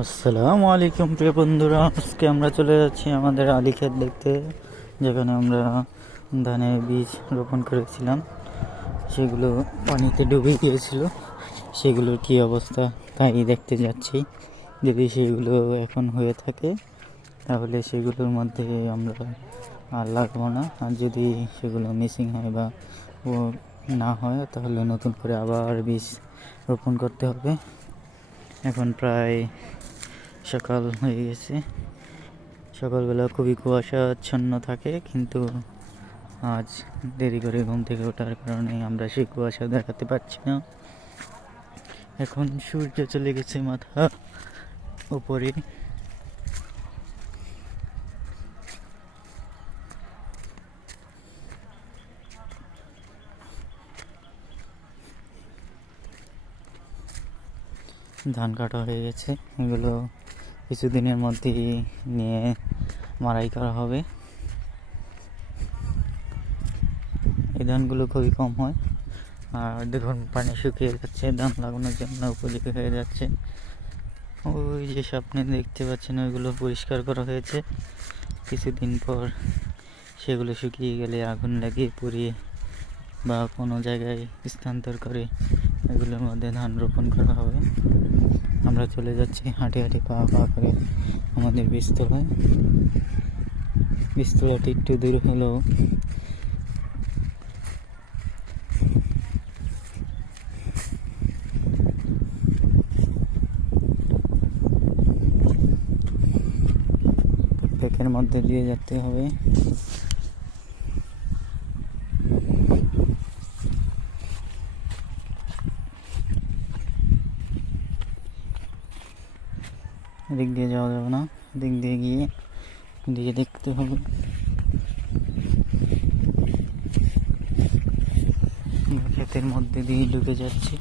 আসসালামু আলাইকুম প্রিয় বন্ধুরা। আজকে আমরা চলে যাচ্ছি আমাদের আলি ক্ষেত দেখতে, যেখানে আমরা ধানের বীজ রোপণ করেছিলাম। সেগুলো পানিতে ডুবে গিয়েছিল। সেগুলোর কী অবস্থা তাই দেখতে যাচ্ছি। যদি সেগুলো এখন হয়ে থাকে, তাহলে সেগুলোর মধ্যে আমরা আর লাগবো না। আর যদি সেগুলো মিসিং হয় বা ও না হয়, তাহলে নতুন করে আবার বীজ রোপণ করতে হবে। এখন প্রায় সকাল হয়ে গেছে। সকালবেলা খুবই কুয়াশাচ্ছন্ন থাকে, কিন্তু আজ দেরি করে ঘুম থেকে ওঠার কারণে আমরা সেই কুয়াশা দেখাতে পারছি না। এখন সূর্য চলে গেছে মাথা উপরে। ধান কাটা হয়ে গেছে, এগুলো কিছুদিনের মধ্যেই নিয়ে মারাই করা হবে। এই ধানগুলো খুবই কম হয়। আর দেখুন, পানি শুকিয়ে যাচ্ছে, ধান লাগানোর জন্য উপযোগী হয়ে যাচ্ছে। ওই যে স্বপ্নে দেখতে পাচ্ছেন, ওইগুলো পরিষ্কার করা হয়েছে। কিছুদিন পর সেগুলো শুকিয়ে গেলে আগুন লাগিয়ে পুড়িয়ে বা কোনো জায়গায় স্থানান্তর করে এগুলোর মধ্যে ধান রোপণ করা হবে। আমরা চলে যাচ্ছি হাঁটি হাঁটি পা পা করে আমাদের বীজতলায় বীজতলাটি একটু দূর হলেও প্যাকের মধ্যে দিয়ে যেতে হবে। এদিক দিয়ে যাওয়া যাবে না, এদিক দিয়ে গিয়ে দিয়ে দেখতে হবে। ক্ষেতের মধ্যে দিয়ে ঢুকে যাচ্ছি।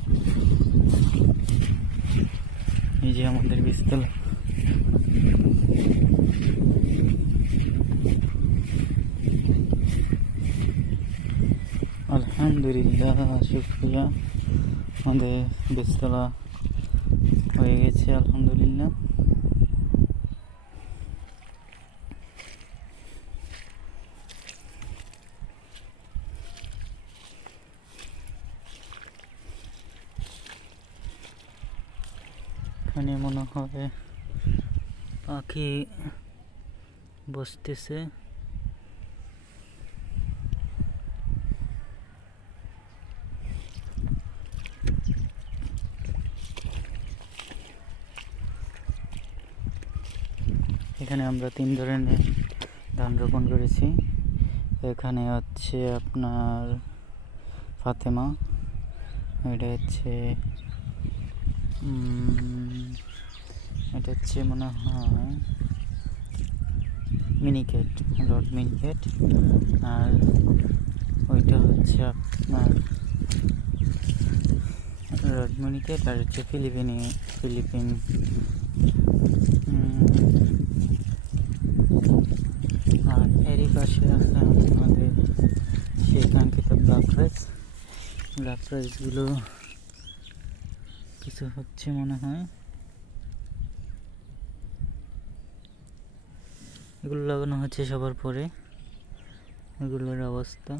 এই যে আমাদের বীজতলা আলহামদুলিল্লাহ, শুক্রিয়া। আমাদের বীজতলা হয়ে গেছে, আলহামদুলিল্লাহ। এখানে মনে হয় পাখি বসতেছে। এখানে আমরা তিন ধরনের ধান রোপণ করেছি। এখানে হচ্ছে আপনার ফাতেমা, এটা হচ্ছে এটা হচ্ছে মনে হয় মিনিকেট, রড মিনিকেট। আর ওইটা হচ্ছে আপনার রড মিনিকেট আর হচ্ছে ফিলিপিনি, ফিলিপিন। আর এরই পাশে আছে আমাদের সেই কাঙ্ক্ষিত ব্লাক রাইস ব্লাক রাইসগুলো কিছু হচ্ছে মনে হয়। এগুলো লাগানো হচ্ছে সবার পরে। এগুলোর অবস্থা।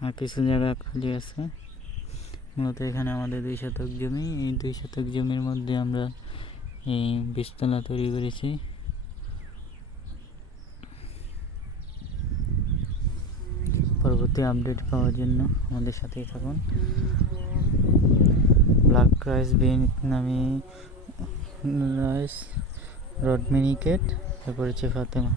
আর কিছু জায়গা খালি আছে। মূলত এখানে আমাদের দুই শতক জমি। এই দুই শতক জমির মধ্যে আমরা এই বীজতলা তৈরি করেছি। পরবর্তী আপডেট পাওয়ার জন্য আমাদের সাথেই থাকুন। ব্ল্যাক রাইস বিন নামি রাইস রড মিনিকেট তারপর হচ্ছে ফাতেমা।